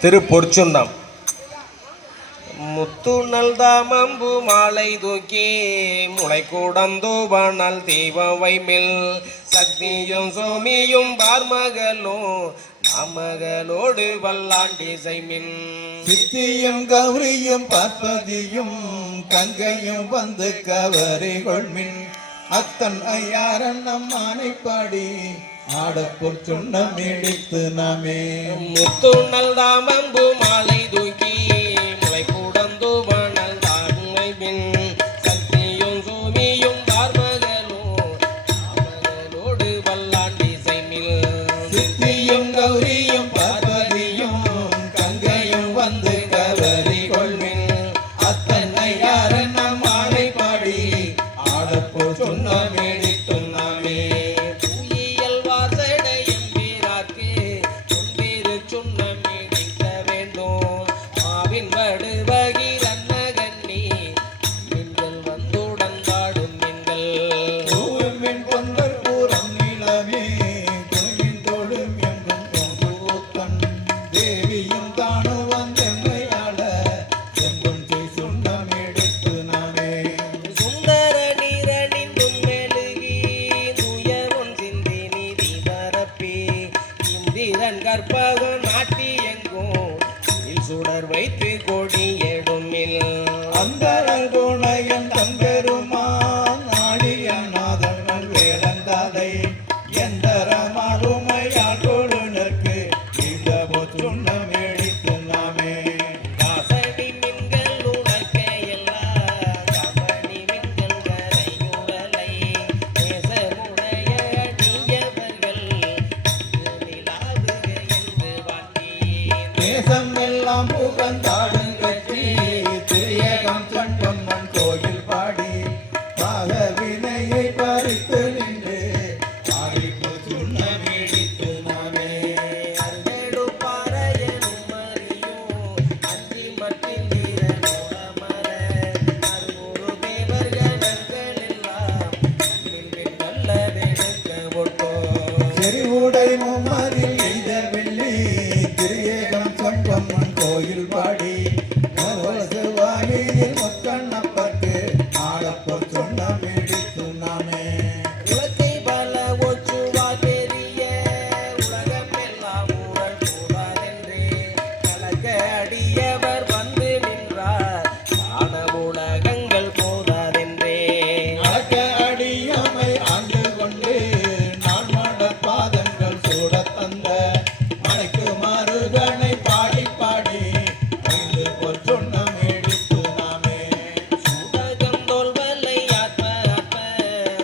திருப்பொற்சுன்னம் முத்துணல் தாமம்பு மாலை தூக்கி முளை கூடந்தூபனல் தீபம் வைமில் சக்தியும் சோமியும் பார்மகளும் நாமகளோடு வல்லாண்டி செய்மின் சித்தியும் கௌரியும் பார்ப்பதியும் கங்கையும் வந்து கவரி கொள்மின் அத்தன் ஐயாரன் நம்மானை பாடி ஆடப்போர் சொன்னம் எடுத்து நாமே முத்துணல் தாமம்பு மாலை தூக்கி முளை கூடந்தூபனல் தாமை பின் சக்தியும் சோமியும் பார்மகளும் நாமகளோடு வல்லாண்டி செய்மில் சித்தியும் கௌரியும் பார்ப்பதியும் கங்கையும் வந்து கவரி கொள்மின் அத்தன் ஐயாரன் நம்மானை பாடி ஆடப்போர் சொன்னம் எடுத்து நாமே கற்பகம் நாட்டி எங்கும் சுடர் வைத்து கொடி எடுமில் அந்த குணையன் தங்கருமான் ஆடிய நாதன் வேளந்தாதை எந்தரமாறுமையால் கொடுனருக்கு இந்த சொன்னம் எடுத்து நாமே காசடி மின்கள் உணர்க்க எல்லாம் கமணி மின்கள் கரையுடலை நேசமுடைய நீயவர்கள் தேசம் எல்லாம் புகழ்ந்தாடும் கட்சி திரியகம் சண்டம்மன் கோயில் பாடி பாக வினையை பறித்து நின்று ஆடிப்பு சொன்னம் எடுத்து நாமே அருளேடு பாறையனும் மறியும் அஞ்சி மட்டில் நீரனோட மர அருமுரு தேவர்கள் எல்லாம் நல்ல வேணுக்க ஒட்டோ செறிவுடை மும்மதில் எய்த வெள்ளி திரியகம் சண்டம்மன் கோயில் பாடி வாயிலில் முக்கண்ணப்பட்டு ஆடப்போர் சொன்னம் எடுத்து நாமே உலகை பல ஒச்சுவா பெரிய உலகம் எல்லாம் ஊரல் கூடாதென்றே கலக்க அடியவர் வந்து நின்றார் காண உலகங்கள் போதாதென்றே அழக அடியாமை ஆண்டு கொண்டு நான் மட பாதங்கள் சூட தந்த மலைக்கு மாறுகனை பாடி பாடி ஐந்து போர் சொன்னம் எடுத்து நாமே சூடகம் தோல்வலை ஆத்ம ஆத்ம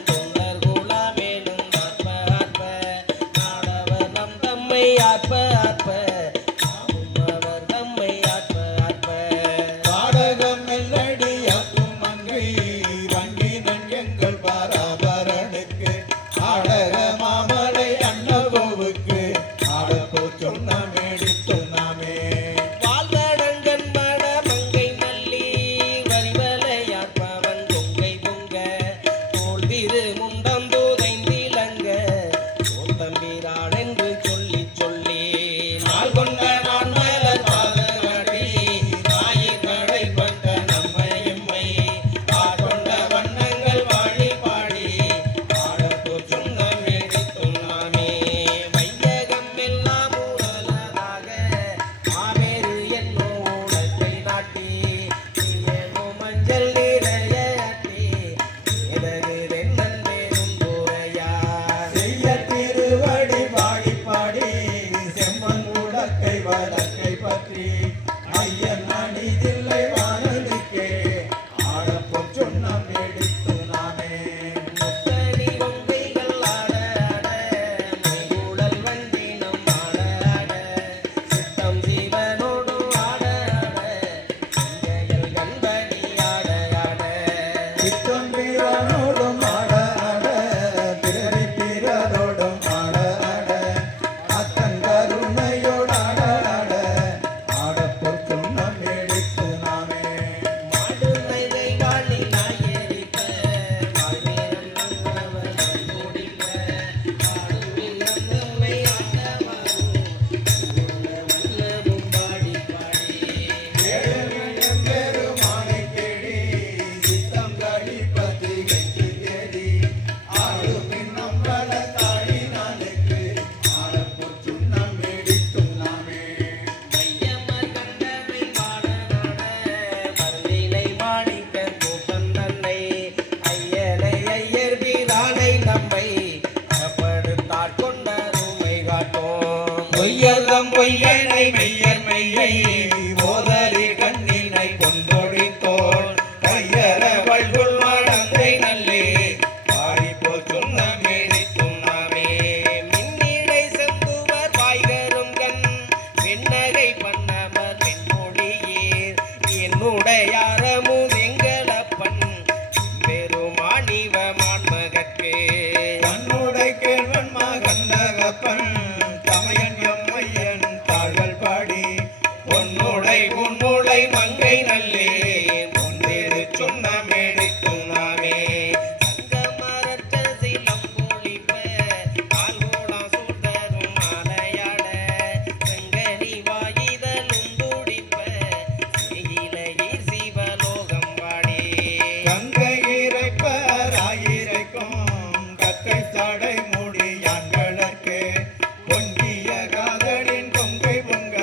தொண்டர் குலாமேலும் ஆத்ம ஆத்ம நாடவர் நம் தம்மை ஆத்ம ஆத்ம நாமும் அவர் தம்மை ஆத்ம ஆத்ம பாடகம் மெல்லடி அக்கும் மங்கை வங்கினன் எங்கள் பராபரனுக்கு ஆடக மாமலை அண்ணகோவுக்கு ஆடப்போர் சொன்னம் எடுத்து நாமே வாழ்தடங்கன் மட மங்கை மல்லி வரிவலையாற்பவன் கொங்கை பொங்க தோல் திரு முண்டம் தூதைந்திலங்க தம்பிரான் என்று சொல்லி சொல்லி நாள் கொண்ட நான் மலர் பாதகாட்டி தாயின் கடை கொண்ட நம்மை எம்மை கொண்ட வண்ணங்கள் வாழி பாடி ஆடப்போர் சொன்னம் எடுத்தும் நாமே வையகம் எல்லாம் ஊழலாக மாமேறு என்னோ ஊழலை நாட்டி ஏனோ மஞ்சள் நிறையாட்டி எனது தென்னன் மேலும் தூரையா செய்ய திருவடி பாடி பாடி செம்மன் உடக்கை வழக்கை பற்றி ஐயன் அணிதில்லை வானலுக்கே ஆடப்போர் சொன்னம் எடுத்து நாமே முத்தடி கொங்கைகள் ஆட ஆட மைகுழல் வண்டினம் ஆட ஆட சித்தம் சிவனோடு ஆட ஆட சிங்கையல் கண்படி ஆட ஆட சித்தம் வீரனோடும் ஆட ஆட பிறவி பிறரோடும் ஆட ஆட அத்தன் கருணையோடு ஆட ஆட பொய்யனை மெய்யர் மெய்யை ஓதறி கண்ணினை கொண்டொழித்தோர் கையற வள்குள் மடந்தை நல்லே பாடி போல் சொன்ன மேடை துண்ணாமே மின்னிடை செந்துவர் வாய்கரும் கண் வெண்ணகை பண்ணவர் வெண்மொழியீர் என்னுடையாரமும் எங்களப்பன் பெருமாணிவ மான்மகற்கே தன்னுடை கேள்வன் மகண்டகப்பன் தமையன் எம்மையன் தாழ்கள் பாடி பொன்னுடை முன்னுடை மங்கை நல்லே பொன்னிரு சொன்ன மேடை துண்ணாமே சங்கமரற்ற சிலம்பொழிப்ப கால்கோடாம் சூழ்தரும் மாலையாட செங்கனி வாயிதழும் துடிப்ப செய்யிலையீர் சிவலோகம் வாடி கங்கை இறைப்பராயிரைக்கும் கக்கை சாடை மூடி யான்களற்கே பொங்கிய காதலின் கொங்கை பொங்க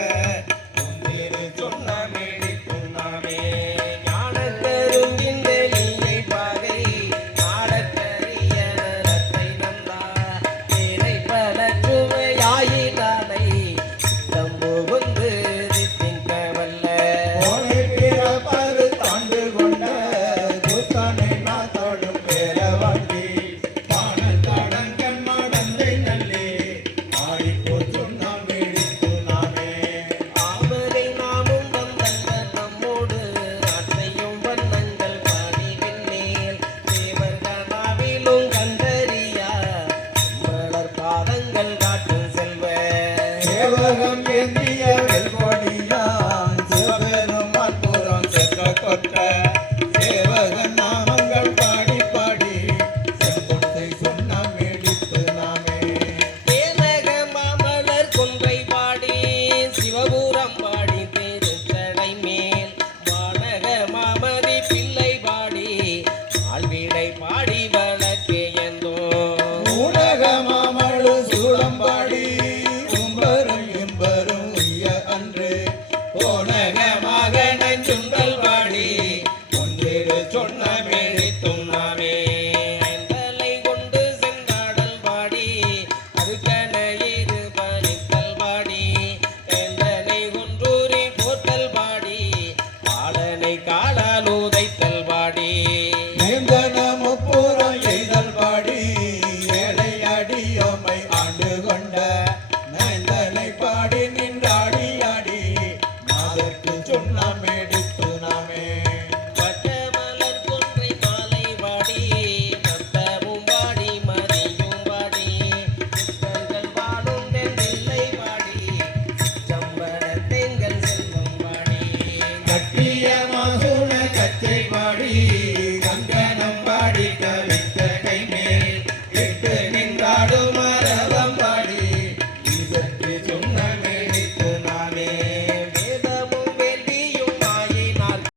பொன்னிரு சொன்ன மேடை துண்ணாமே ஞானக்கருங்கின்றெளியை பாகை நாடக்கரிய நரத்தை நந்தா ஏனை பல சுவையாயினானை தம்புகுந்து திங்கவல்ல கோணை பிறப்பது தாண்டு கொண்ட கூத்தானை மாத்தோடும் பேரவாட்டி பானல் தடங்கன் மடந்தை நல்லே ஆடிப்போ சொன்னாம் மேடித்து நாமே ஆமரை நாமும் வந்தங்கள் நம்மோடு அசையும் வண்ணங்கள் பாடி விண்ணேல் தேவர்கனாவிலும் கண்டறியா மலர் பாதங்கள் காட்டும் செல்வ தேவகம் ஏந்திய